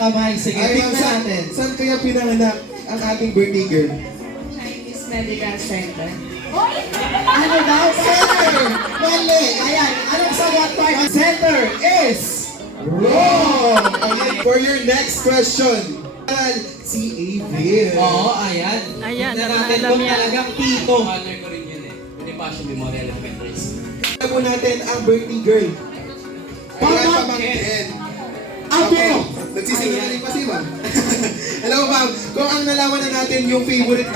kamay. Sige, tingnan natin. Saan kaya pinanganak ang ating birthday girl? Chinese Medical Center. Ano daw? Center! Mali! Ayan, anong sagot part? Ang center is wrong! Okay, for your next question, si Avil. Oo, ayan. Ayan, Tingnan natin alam kung yan. talagang tito. Honor ko rin yun eh. Pwede pa siya Memorial Elementary School. Alam mo natin ang birthday girl. Ayan, Pamangkin. pamangkin. Ate! Nagsisinungaling pa si ma'am. Alam mo ma'am, kung ang nalaman na natin yung favorite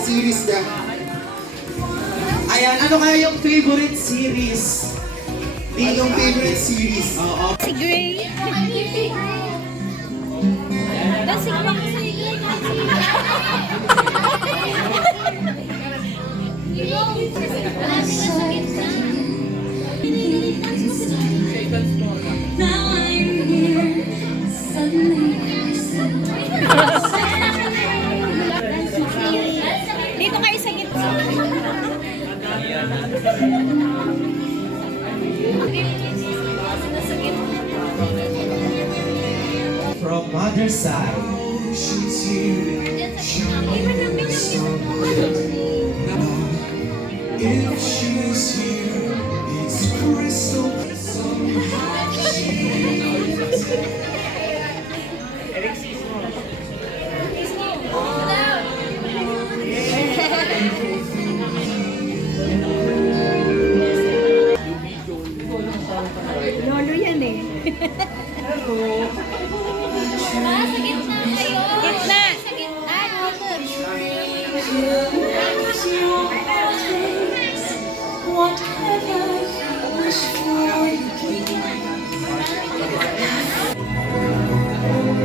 series niya. Ayan, ano kaya yung favorite series? Anong favorite series? Oo. Si Gray. Kasi kami sa Now I'm here, suddenly Dito kayo sa gitna. From mother's side. If she's here, it's crystal. Lolo yan eh. Sa gitna kayo. Gitna. Sa gitna.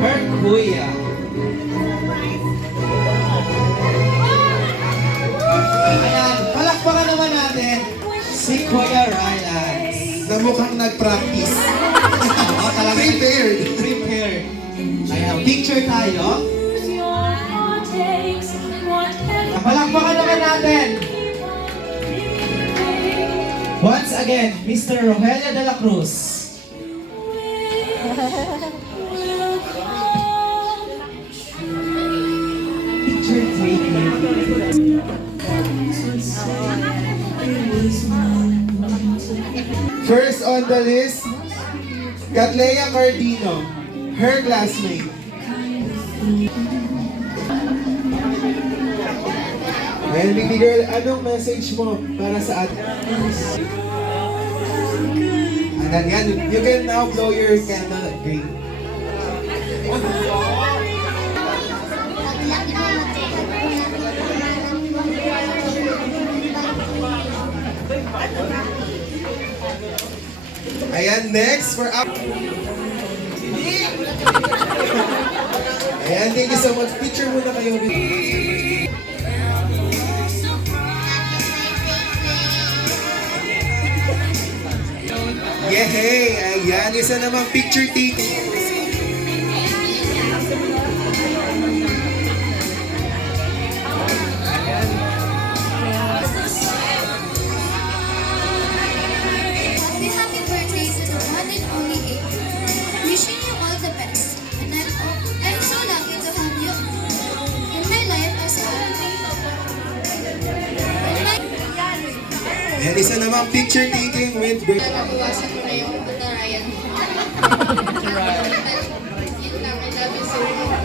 Her kuya. Ayan, palakpakan naman natin si Kuya Ryan. Na mukhang nag-practice. Oo, talaga. Prepared. Prepared. Ayan, picture tayo. Palakpakan naman natin. Once again, Mr. Rogelio de la Cruz. Picture taking. First on the list, Catlea Cardino, her classmate. Ayan, baby girl, anong message mo para sa atin? Ayan, yan. You can now blow your candle at green. Ayan, next for up. Ayan, thank you so much. Picture muna kayo. Yehey! Ayan, isa namang picture taking. Happy birthday to the one and only April. Wishing you all the best. And I'm so lucky to have you in my life as well. Ayan, isa namang picture taking with Nabawasan ko na yung pupunta Ryan. Yun lang, I love you so much.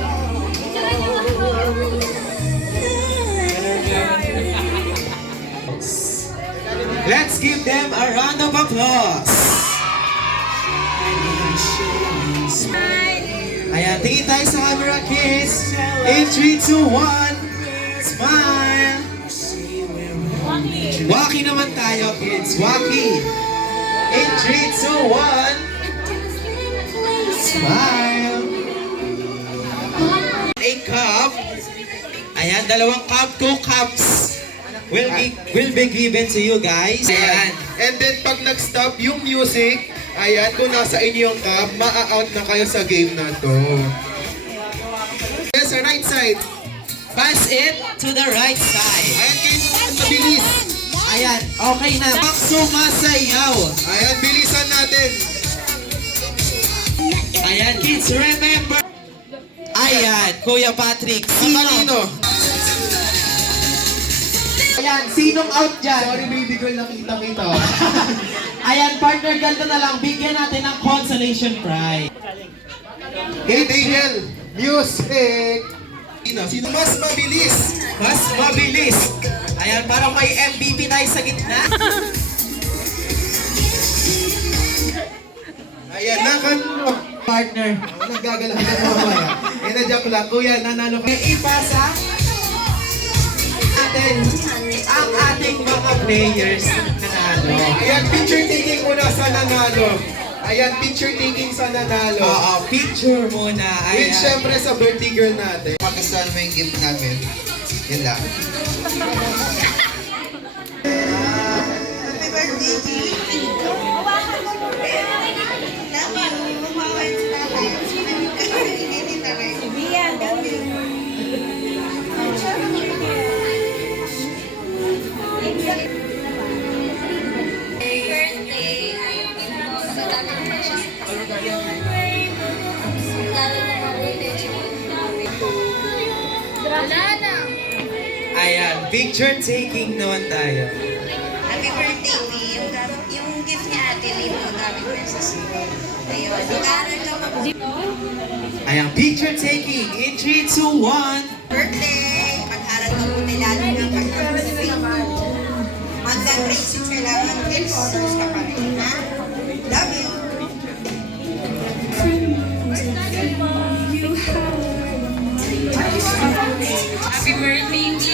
Let's give them a round of applause. Ayan, tingin tayo sa camera, kids. In 3, 2, 1. Smile. Waki naman tayo, kids. Waki. In 3, 2, 1. Smile. A cup. Ayan, dalawang cup, 2 cups. Will be given to you guys. Ayan. And then pag nag-stop yung music, ayan, kung nasa inyo yung cup, ma-out na kayo sa game na to. Yes, sa right side. Pass it to the right side. Ayan, kayo mabilis. Ayan, okay na. Sumasayaw. Ayan, bilisan natin. Ayan, kids, remember. Ayan, Kuya Patrick. Sino? Matalino. Ayan, sinong out dyan? Sorry baby girl, nakita kita. Ayan, partner, ganito na lang. Bigyan natin ng consolation prize. Angel, music. Sino mas mabilis? Mas mabilis. Ayan, parang may MVP tayo sa gitna. Ayan, nakanto. Partner. Naggagalahan ka mamaya. Eh, na-joke lang. Kuya, nanalo ka. Ipasa natin ang ating mga players na nanalo. Ayan, picture taking muna sa nanalo. Ayan, picture taking sa nanalo. Oo, picture muna. With Ayan. syempre sa birthday girl natin. Pagkasalan mo yung gift namin. Yun lang. Ayan, picture taking naman tayo. Happy birthday, Mi. Yung gift ni Ate Lee mo gamit mo sa school. Ayun, mag-aaral ka mabuti. Ayan, picture taking in 3, 2, 1. Birthday! Mag-aaral ka mabuti lalo na pagkakos sa grade 2. Magka-grade 6 kailangan tips. Source ka pa rin, ha? Love you! Happy birthday, G!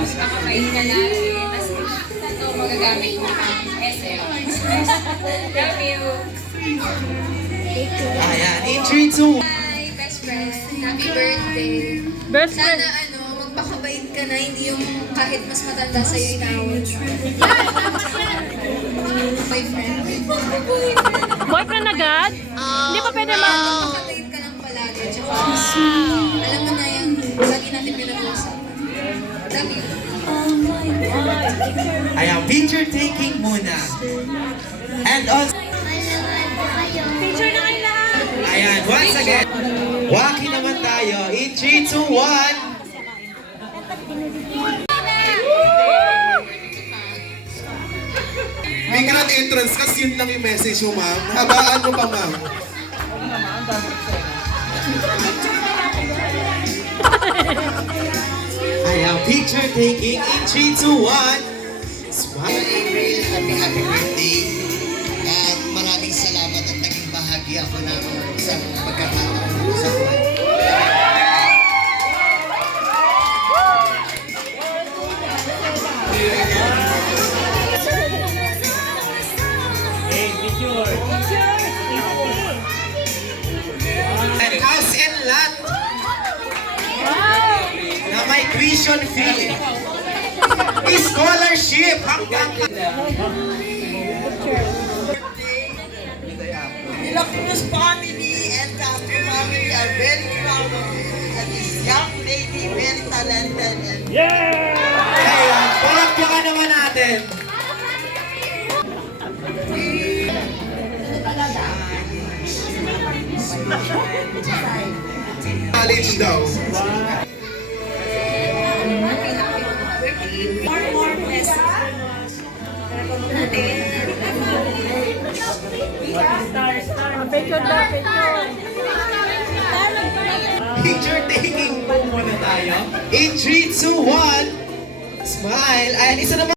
Mas makabait ka lagi. Mas ito magagamit mo ng SM. Love you! Ayan, in 3, 2, 1. Hi, best friend. Happy birthday. Sana magpakabait ka na, hindi yung kahit mas matanda sa'yo inawal. Boyfriend. Boyfriend agad? Hindi pa pwede Magpakabait ka lang palagi. Tsaka, alam mo na yan, lagi natin pinag-uusapan. Love you. Ayan, picture taking muna. And also, Picture na kayo lahat. ayan, once again, walking naman tayo in 3, 2, 1. May grand entrance kasi yun lang yung message mo, ma'am. Habaan mo pa, ma'am. Ayan, picture taking in 3, 2, 1. Smile. April, happy birthday. At maraming salamat at naging bahagi ako ng isang pagkakataon sa buhay. And house and lot. Na may tuition fee. Scholarship hanggang The Cruz family and Castro family are very proud of you. And this young lady, very talented and Ayan, palakpakan naman natin. College daw. More blessings. Picture taking po muna tayo. In 3, 2, 1. Smile. Ayan, isa naman.